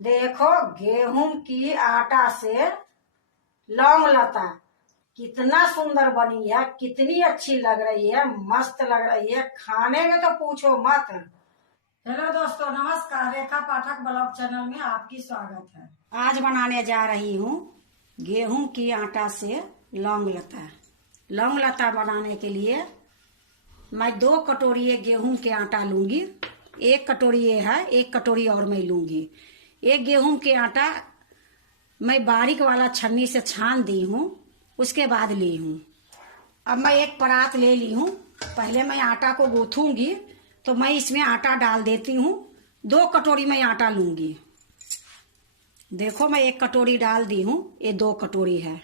देखो, गेहूं की आटा से लौंग लता कितना सुंदर बनी है। कितनी अच्छी लग रही है, मस्त लग रही है। खाने में तो पूछो मत। हेलो दोस्तों, नमस्कार। रेखा पाठक ब्लॉग चैनल में आपकी स्वागत है। आज बनाने जा रही हूँ गेहूं की आटा से लौंग लता। लौंग लता बनाने के लिए मैं 2 कटोरी गेहूं के आटा लूंगी। 1 कटोरी ये है, 1 कटोरी और मैं लूंगी। एक गेहूं के आटा मैं बारीक वाला छन्नी से छान दी हूँ, उसके बाद ली हूँ। अब मैं एक परात ले ली हूँ। पहले मैं आटा को गूंथूंगी, तो मैं इसमें आटा डाल देती हूँ। 2 कटोरी मैं आटा लूंगी। देखो, मैं 1 कटोरी डाल दी हूँ, ये 2 कटोरी है।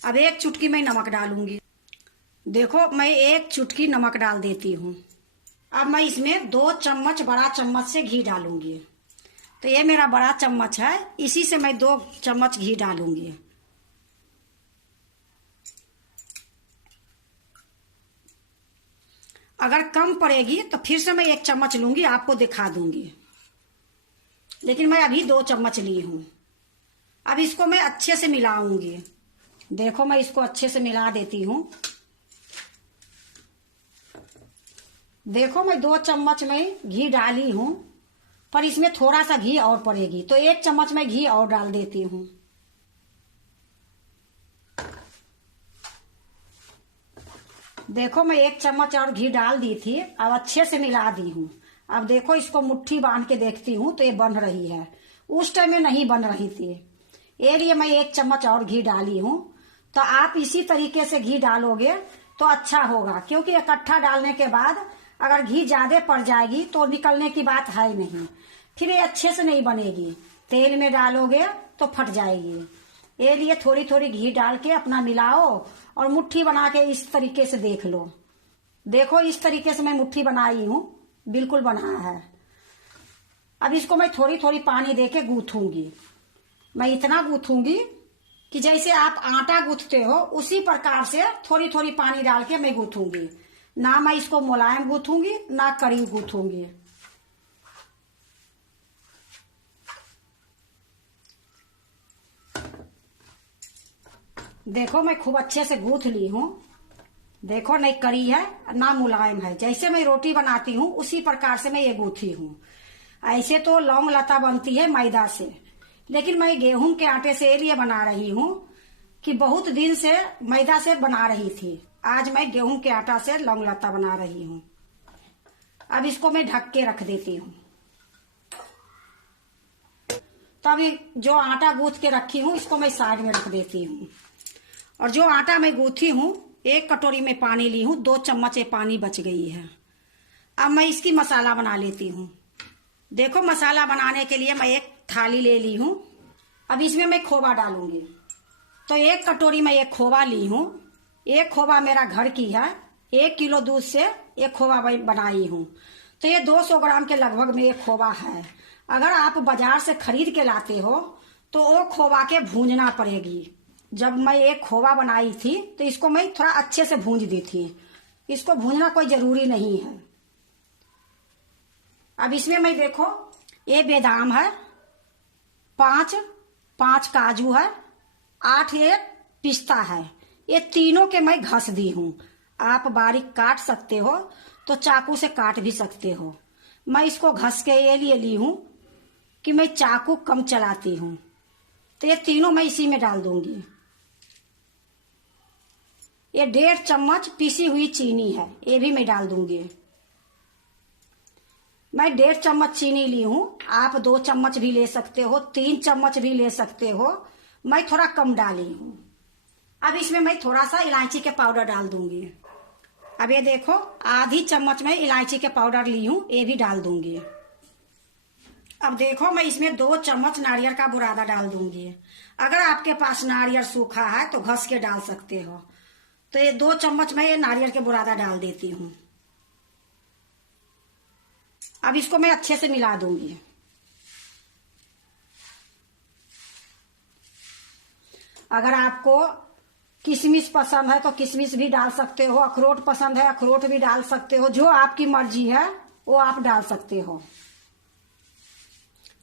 अब 1 चुटकी मैं नमक डालूंगी। देखो, मैं 1 चुटकी नमक डाल देती हूँ। अब मैं इसमें 2 चम्मच बड़ा चम्मच से घी डालूंगी। तो ये मेरा बड़ा चम्मच है, इसी से मैं 2 चम्मच घी डालूंगी। अगर कम पड़ेगी तो फिर से मैं 1 चम्मच लूंगी, आपको दिखा दूंगी। लेकिन मैं अभी 2 चम्मच ली हूं। अब इसको मैं अच्छे से मिलाऊंगी। देखो, मैं इसको अच्छे से मिला देती हूं। देखो, मैं 2 चम्मच में घी डाली हूं, पर इसमें थोड़ा सा घी और पड़ेगी, तो 1 चम्मच में घी और डाल देती हूँ। देखो, मैं 1 चम्मच और घी डाल दी थी। अब अच्छे से मिला दी हूँ। अब देखो, इसको मुट्ठी बांध के देखती हूँ तो ये बन रही है। उस टाइम में नहीं बन रही थी, ये लिए मैं 1 चम्मच और घी डाली हूँ। तो आप इसी तरीके से घी डालोगे तो अच्छा होगा, क्योंकि इकट्ठा डालने के बाद अगर घी ज्यादा पड़ जाएगी तो निकलने की बात है ही नहीं, फिर ये अच्छे से नहीं बनेगी। तेल में डालोगे तो फट जाएगी। ये लिए थोड़ी थोड़ी घी डाल के अपना मिलाओ और मुट्ठी बना के इस तरीके से देख लो। देखो, इस तरीके से मैं मुट्ठी बनाई हूँ, बिल्कुल बना है। अब इसको मैं थोड़ी थोड़ी पानी देके गूंथूंगी। मैं इतना गूंथूंगी कि जैसे आप आटा गूंथते हो उसी प्रकार से थोड़ी थोड़ी पानी डाल के मैं गूंथूंगी। ना मैं इसको मुलायम गूंथूंगी, ना कड़ी गूंथूंगी। देखो, मैं खूब अच्छे से गूंथ ली हूँ। देखो, नहीं कड़ी है ना मुलायम है। जैसे मैं रोटी बनाती हूँ उसी प्रकार से मैं ये गूंथी हूँ। ऐसे तो लौंग लता बनती है मैदा से, लेकिन मैं गेहूं के आटे से ये लिए बना रही हूँ कि बहुत दिन से मैदा से बना रही थी। आज मैं गेहूं के आटा से लौंग लता बना रही हूँ। अब इसको मैं ढक के रख देती हूँ। तो अभी जो आटा गूंथ के रखी हूँ इसको मैं साइड में रख देती हूँ। और जो आटा मैं गूंथी हूँ, 1 कटोरी में पानी ली हूँ, 2 चम्मच ये पानी बच गई है। अब मैं इसकी मसाला बना लेती हूँ। देखो, मसाला बनाने के लिए मैं एक थाली ले ली हूँ। अब इसमें मैं खोवा डालूंगी। तो 1 कटोरी में एक खोवा ली हूँ। एक खोवा मेरा घर की है। 1 किलो दूध से एक खोवा बनाई हूँ। तो ये 200 ग्राम के लगभग में एक खोवा है। अगर आप बाजार से खरीद के लाते हो तो वो खोवा के भूंजना पड़ेगी। जब मैं एक खोवा बनाई थी तो इसको मैं थोड़ा अच्छे से भूंज दी थी। इसको भूंजना कोई जरूरी नहीं है। अब इसमें मैं देखो, ये बादाम है, 5 काजू है, 8 ये पिस्ता है। ये तीनों के मैं घस दी हूँ। आप बारीक काट सकते हो तो चाकू से काट भी सकते हो। मैं इसको घस के ये लिए ली हूँ कि मैं चाकू कम चलाती हूँ। तो ये तीनों मैं इसी में डाल दूंगी। ये 1.5 चम्मच पिसी हुई चीनी है, ये भी मैं डाल दूंगी। मैं 1.5 चम्मच चीनी ली हूँ। आप 2 चम्मच भी ले सकते हो, 3 चम्मच भी ले सकते हो। मैं थोड़ा कम डाली हूँ। अब इसमें मैं थोड़ा सा इलायची के पाउडर डाल दूंगी। अब ये देखो, आधी चम्मच में इलायची के पाउडर ली हूँ, ये भी डाल दूंगी। अब देखो, मैं इसमें 2 चम्मच नारियल का बुरादा डाल दूंगी। अगर आपके पास नारियल सूखा है तो घस के डाल सकते हो। तो ये 2 चम्मच में ये नारियल के बुरादा डाल देती हूँ। अब इसको मैं अच्छे से मिला दूंगी। अगर आपको किशमिश पसंद है तो किशमिश भी डाल सकते हो, अखरोट पसंद है अखरोट भी डाल सकते हो, जो आपकी मर्जी है वो आप डाल सकते हो।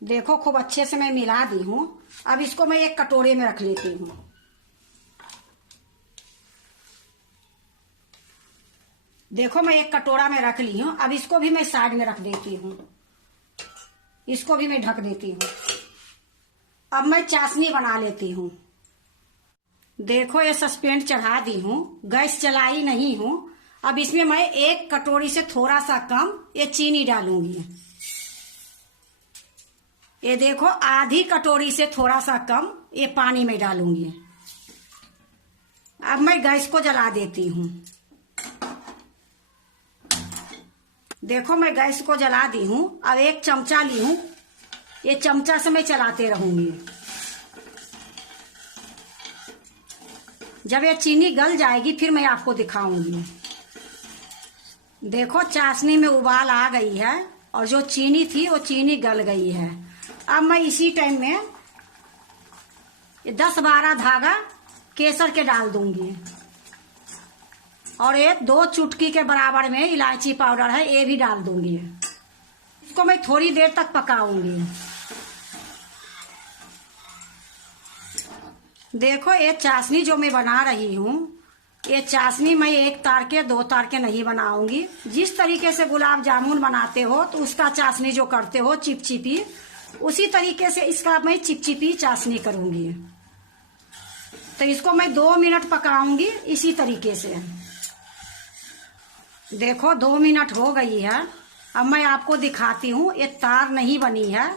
देखो खूब अच्छे से मैं मिला दी हूँ। अब इसको मैं एक कटोरे में रख लेती हूँ। देखो मैं एक कटोरा में रख ली हूँ। अब इसको भी मैं साइड में रख देती हूँ। इसको भी मैं ढक देती हूँ। अब मैं चाशनी बना लेती हूँ। देखो ये सस्पेंड चढ़ा दी हूँ, गैस चलाई नहीं हूँ। अब इसमें मैं एक कटोरी से थोड़ा सा कम ये चीनी डालूंगी। ये देखो आधी कटोरी से थोड़ा सा कम ये पानी में डालूंगी। अब मैं गैस को जला देती हूँ। देखो मैं गैस को जला दी हूँ। अब एक चमचा ली हूँ, ये चमचा से मैं चलाते रहूंगी। जब ये चीनी गल जाएगी फिर मैं आपको दिखाऊंगी। देखो चाशनी में उबाल आ गई है और जो चीनी थी वो चीनी गल गई है। अब मैं इसी टाइम में 10-12 धागा केसर के डाल दूंगी और ये 2 चुटकी के बराबर में इलायची पाउडर है, ये भी डाल दूंगी। इसको मैं थोड़ी देर तक पकाऊंगी। देखो ये चाशनी जो मैं बना रही हूँ, ये चाशनी मैं 1 तार के 2 तार के नहीं बनाऊंगी। जिस तरीके से गुलाब जामुन बनाते हो तो उसका चाशनी जो करते हो चिपचिपी, उसी तरीके से इसका मैं चिपचिपी चाशनी करूंगी। तो इसको मैं 2 मिनट पकाऊंगी इसी तरीके से। देखो 2 मिनट हो गई है। अब मैं आपको दिखाती हूँ, ये तार नहीं बनी है,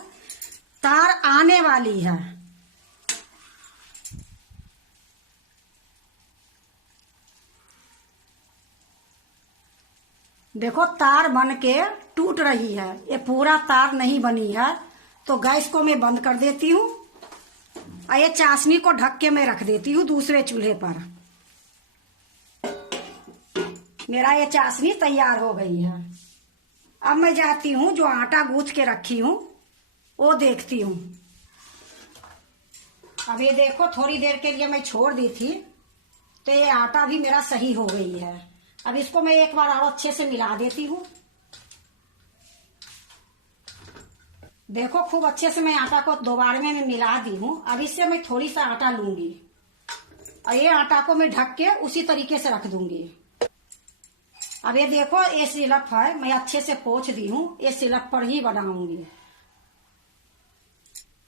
तार आने वाली है। देखो तार बन के टूट रही है, ये पूरा तार नहीं बनी है। तो गैस को मैं बंद कर देती हूँ और ये चाशनी को ढक के मैं रख देती हूँ दूसरे चूल्हे पर। मेरा ये चाशनी तैयार हो गई है। अब मैं जाती हूँ जो आटा गूंथ के रखी हूँ वो देखती हूँ। अब ये देखो थोड़ी देर के लिए मैं छोड़ दी थी तो ये आटा भी मेरा सही हो गई है। अब इसको मैं एक बार और अच्छे से मिला देती हूँ। देखो खूब अच्छे से मैं आटा को दोबारा में मैं मिला दी हूँ। अब इससे मैं थोड़ी सा आटा लूंगी और ये आटा को मैं ढक के उसी तरीके से रख दूंगी। अब ये देखो ये सिलप है, मैं अच्छे से पोंछ दी हूँ, ये सिलप पर ही बनाऊंगी।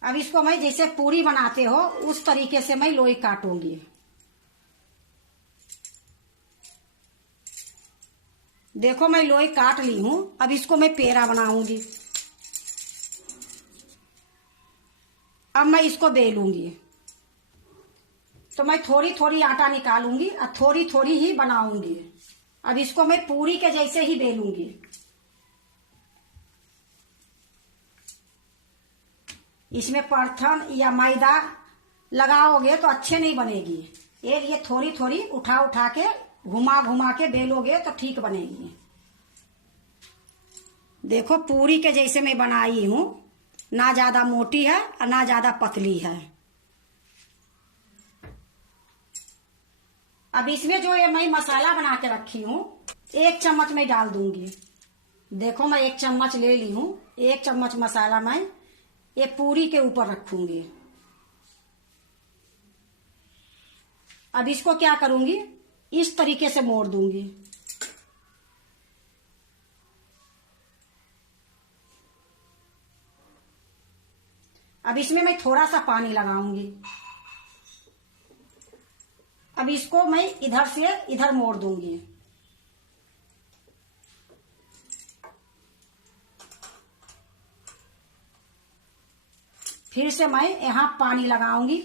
अब इसको मैं जैसे पूरी बनाते हो उस तरीके से मैं लोई काटूंगी। देखो मैं लोई काट ली हूँ। अब इसको मैं पेड़ा बनाऊंगी। अब मैं इसको बेलूंगी। तो मैं थोड़ी थोड़ी आटा निकालूंगी और थोड़ी थोड़ी ही बनाऊंगी। अब इसको मैं पूरी के जैसे ही बेलूंगी। इसमें परथन या मैदा लगाओगे तो अच्छे नहीं बनेगी। ये थोड़ी थोड़ी उठा उठा के घुमा घुमा के बेलोगे तो ठीक बनेगी। देखो पूरी के जैसे मैं बनाई हूं, ना ज्यादा मोटी है और ना ज्यादा पतली है। अब इसमें जो ये मैं मसाला बना के रखी हूँ 1 चम्मच मैं डाल दूंगी। देखो मैं 1 चम्मच ले ली हूँ। 1 चम्मच मसाला मैं ये पूरी के ऊपर रखूंगी। अब इसको क्या करूंगी, इस तरीके से मोड़ दूंगी। अब इसमें मैं थोड़ा सा पानी लगाऊंगी। अब इसको मैं इधर से इधर मोड़ दूंगी। फिर से मैं यहां पानी लगाऊंगी।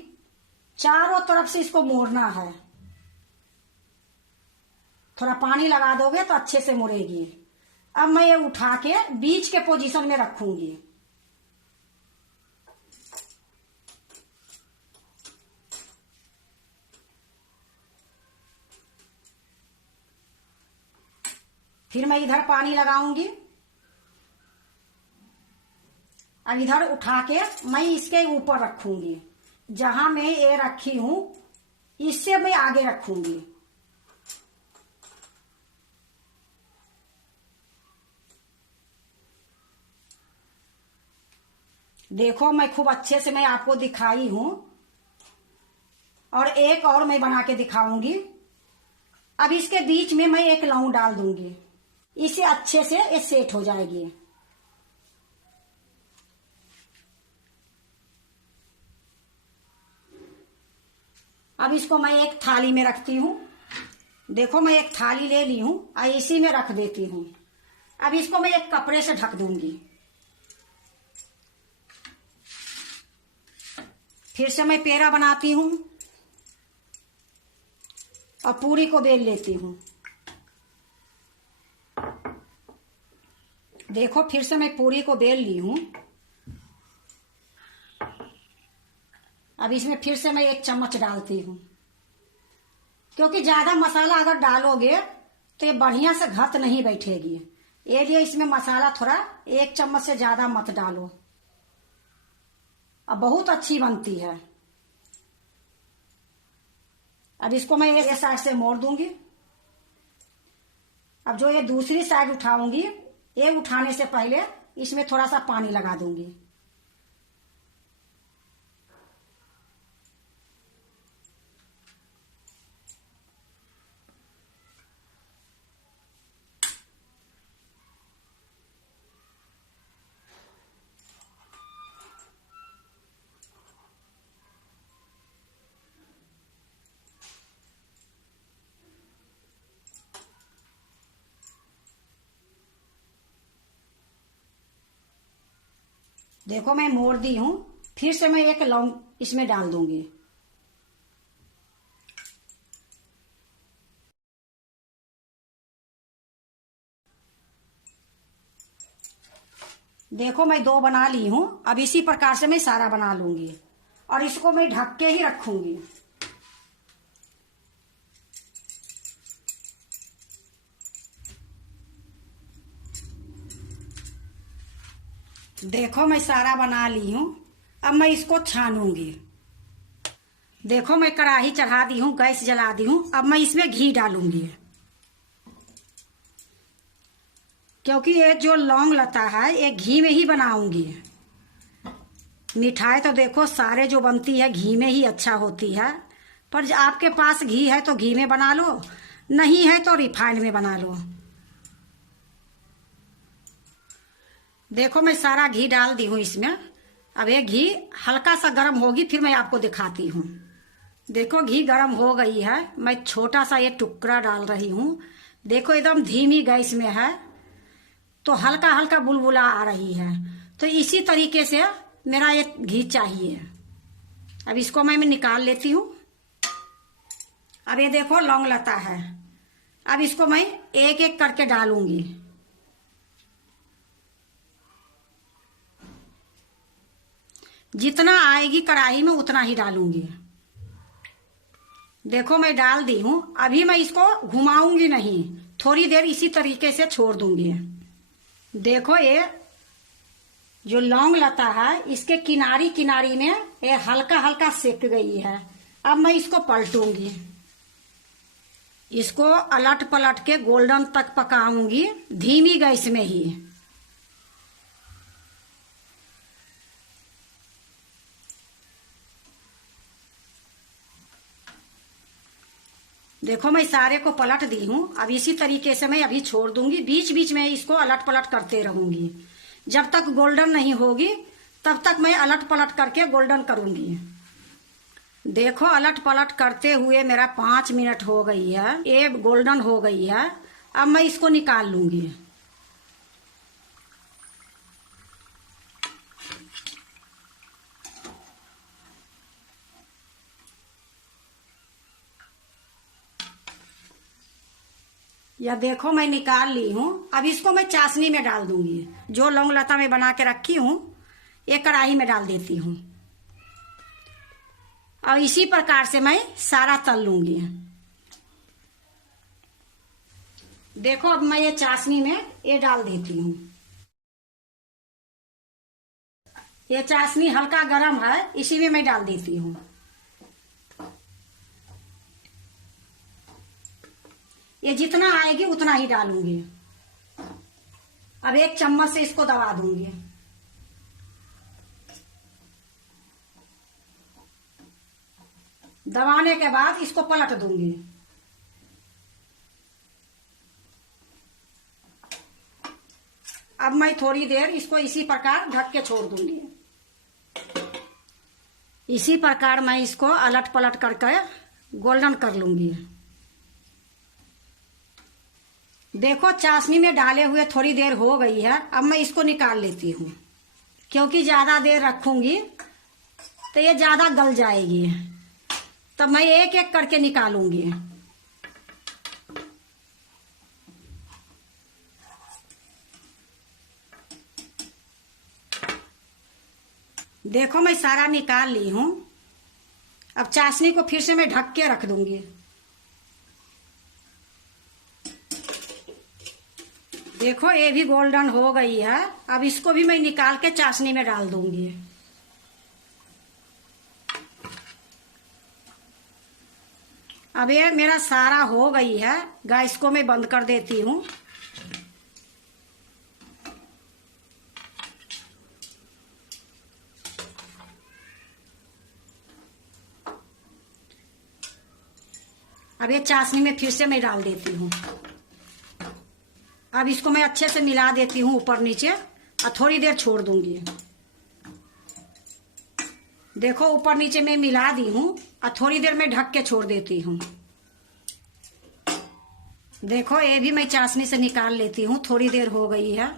चारों तरफ से इसको मोड़ना है। थोड़ा पानी लगा दोगे तो अच्छे से मुड़ेगी। अब मैं ये उठा के बीच के पोजीशन में रखूंगी। फिर मैं इधर पानी लगाऊंगी। अब इधर उठा के मैं इसके ऊपर रखूंगी। जहां मैं ये रखी हूं इससे मैं आगे रखूंगी। देखो मैं खूब अच्छे से मैं आपको दिखाई हूं, और एक और मैं बना के दिखाऊंगी। अब इसके बीच में मैं एक लौंग डाल दूंगी, इसे अच्छे से ये सेट हो जाएगी। अब इसको मैं एक थाली में रखती हूँ। देखो मैं एक थाली ले ली हूँ और इसी में रख देती हूँ। अब इसको मैं एक कपड़े से ढक दूंगी। फिर से मैं पेड़ा बनाती हूँ और पूरी को बेल लेती हूँ। देखो फिर से मैं पूरी को बेल ली हूँ। अब इसमें फिर से मैं एक चम्मच डालती हूँ, क्योंकि ज्यादा मसाला अगर डालोगे तो ये बढ़िया से घट नहीं बैठेगी। ये लिए इसमें मसाला थोड़ा एक चम्मच से ज्यादा मत डालो, अब बहुत अच्छी बनती है। अब इसको मैं ये साइड से मोड़ दूंगी। अब जो ये दूसरी साइड उठाऊंगी, ये उठाने से पहले इसमें थोड़ा सा पानी लगा दूंगी। देखो मैं मोड़ दी हूं। फिर से मैं एक लौंग इसमें डाल दूंगी। देखो मैं 2 बना ली हूं। अब इसी प्रकार से मैं सारा बना लूंगी और इसको मैं ढक के ही रखूंगी। देखो मैं सारा बना ली हूं। अब मैं इसको छानूंगी। देखो मैं कढ़ाई चढ़ा दी हूं, गैस जला दी हूं। अब मैं इसमें घी डालूंगी, क्योंकि ये जो लौंग लता है ये घी में ही बनाऊंगी। मिठाई तो देखो सारे जो बनती है घी में ही अच्छा होती है, पर आपके पास घी है तो घी में बना लो, नहीं है तो रिफाइंड में बना लो। देखो मैं सारा घी डाल दी हूँ इसमें। अब ये घी हल्का सा गर्म होगी फिर मैं आपको दिखाती हूँ। देखो घी गर्म हो गई है। मैं छोटा सा ये टुकड़ा डाल रही हूँ। देखो एकदम धीमी गैस में है तो हल्का हल्का बुलबुला आ रही है। तो इसी तरीके से मेरा ये घी चाहिए। अब इसको मैं निकाल लेती हूँ। अब ये देखो लौंग लता है। अब इसको मैं एक एक करके डालूंगी। जितना आएगी कढ़ाई में उतना ही डालूंगी। देखो मैं डाल दी हूं। अभी मैं इसको घुमाऊंगी नहीं, थोड़ी देर इसी तरीके से छोड़ दूंगी। देखो ये जो लौंग लता है इसके किनारी किनारी में ये हल्का हल्का सेक गई है। अब मैं इसको पलटूंगी। इसको अलट पलट के गोल्डन तक पकाऊंगी धीमी गैस में ही। देखो मैं सारे को पलट दी हूं। अब इसी तरीके से मैं अभी छोड़ दूंगी। बीच बीच में इसको अलट पलट करते रहूंगी। जब तक गोल्डन नहीं होगी तब तक मैं अलट पलट करके गोल्डन करूंगी। देखो अलट पलट करते हुए मेरा 5 मिनट हो गई है, ये गोल्डन हो गई है। अब मैं इसको निकाल लूंगी। या देखो मैं निकाल ली हूं। अब इसको मैं चाशनी में डाल दूंगी। जो लौंग लता में बना के रखी हूं ये कढ़ाई में डाल देती हूं और इसी प्रकार से मैं सारा तल लूंगी। देखो अब मैं ये चाशनी में ये डाल देती हूँ। ये चाशनी हल्का गरम है, इसी में मैं डाल देती हूँ। ये जितना आएगी उतना ही डालूंगी। अब 1 चम्मच से इसको दबा दूंगी। दबाने के बाद इसको पलट दूंगी। अब मैं थोड़ी देर इसको इसी प्रकार ढक के छोड़ दूंगी। इसी प्रकार मैं इसको अलट पलट करके गोल्डन कर लूंगी। देखो चाशनी में डाले हुए थोड़ी देर हो गई है। अब मैं इसको निकाल लेती हूँ, क्योंकि ज्यादा देर रखूंगी तो ये ज्यादा गल जाएगी। तो मैं एक एक करके निकालूंगी। देखो मैं सारा निकाल ली हूं। अब चाशनी को फिर से मैं ढक के रख दूंगी। देखो ये भी गोल्डन हो गई है। अब इसको भी मैं निकाल के चाशनी में डाल दूंगी। अब ये मेरा सारा हो गई है। गैस को मैं बंद कर देती हूँ। अब ये चाशनी में फिर से मैं डाल देती हूँ। अब इसको मैं अच्छे से मिला देती हूँ ऊपर नीचे और थोड़ी देर छोड़ दूंगी। देखो ऊपर नीचे मैं मिला दी हूँ और थोड़ी देर में ढक के छोड़ देती हूँ। देखो ये भी मैं चाशनी से निकाल लेती हूँ। थोड़ी देर हो गई है।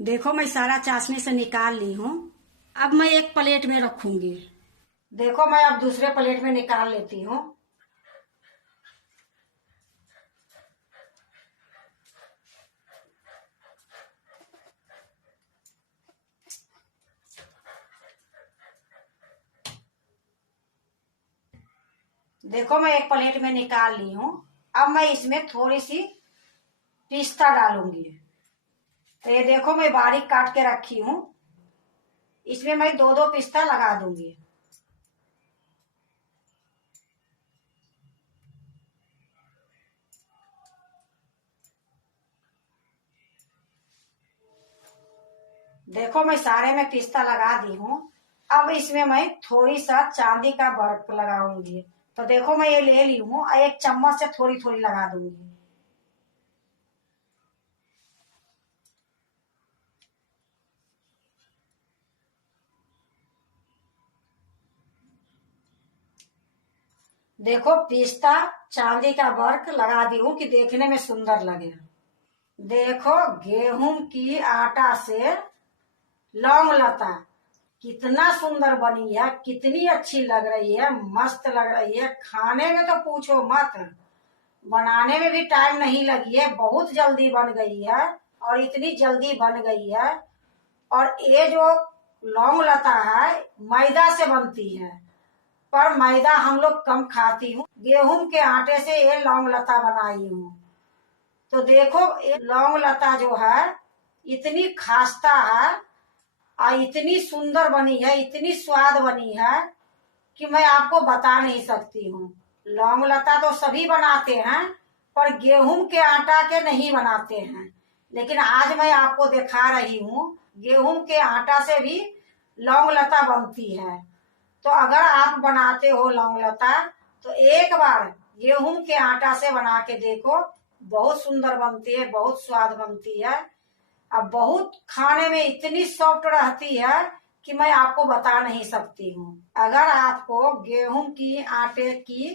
देखो मैं सारा चाशनी से निकाल ली हूँ। अब मैं एक प्लेट में रखूंगी। देखो मैं अब दूसरे प्लेट में निकाल लेती हूँ। देखो मैं एक प्लेट में निकाल ली हूँ। अब मैं इसमें थोड़ी सी पिस्ता डालूंगी। तो ये देखो मैं बारीक काट के रखी हूँ। इसमें मैं दो दो पिस्ता लगा दूंगी। देखो मैं सारे में पिस्ता लगा दी हूँ। अब इसमें मैं थोड़ी सा चांदी का बर्फ लगाऊंगी। तो देखो मैं ये ले ली हूँ और एक चम्मच से थोड़ी थोड़ी लगा दूंगी। देखो पिस्ता चांदी का वर्क लगा दी हूँ कि देखने में सुंदर लगे। देखो गेहूं की आटा से लौंग लता कितना सुंदर बनी है, कितनी अच्छी लग रही है, मस्त लग रही है। खाने में तो पूछो मत, बनाने में भी टाइम नहीं लगी है, बहुत जल्दी बन गई है। और इतनी जल्दी बन गई है। और ये जो लौंग लता है मैदा से बनती है, पर मैदा हम लोग कम खाती हूँ। गेहूं के आटे से ये लौंग लता बनाई हूँ। तो देखो ये लौंग लता जो है इतनी खास्ता है और इतनी सुंदर बनी है, इतनी स्वाद बनी है कि मैं आपको बता नहीं सकती हूँ। लौंग लता तो सभी बनाते हैं, पर गेहूं के आटा के नहीं बनाते हैं। लेकिन आज मैं आपको दिखा रही हूँ गेहूं के आटा से भी लौंग लता बनती है। तो अगर आप बनाते हो लौंग लता तो एक बार गेहूं के आटा से बना के देखो, बहुत सुंदर बनती है, बहुत स्वाद बनती है। अब बहुत खाने में इतनी सॉफ्ट रहती है कि मैं आपको बता नहीं सकती हूँ। अगर आपको गेहूं की आटे की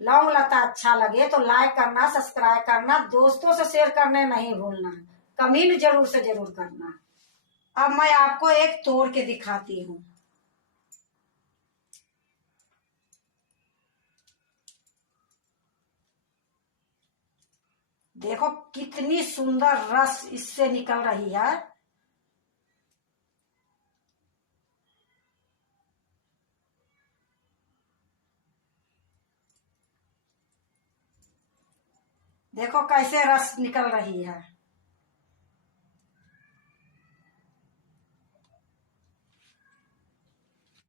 लौंग लता अच्छा लगे तो लाइक करना, सब्सक्राइब करना, दोस्तों से शेयर करने नहीं भूलना, कमेंट जरूर से जरूर करना। अब मैं आपको एक तोड़ के दिखाती हूँ। देखो कितनी सुंदर रस इससे निकल रही है। देखो कैसे रस निकल रही है।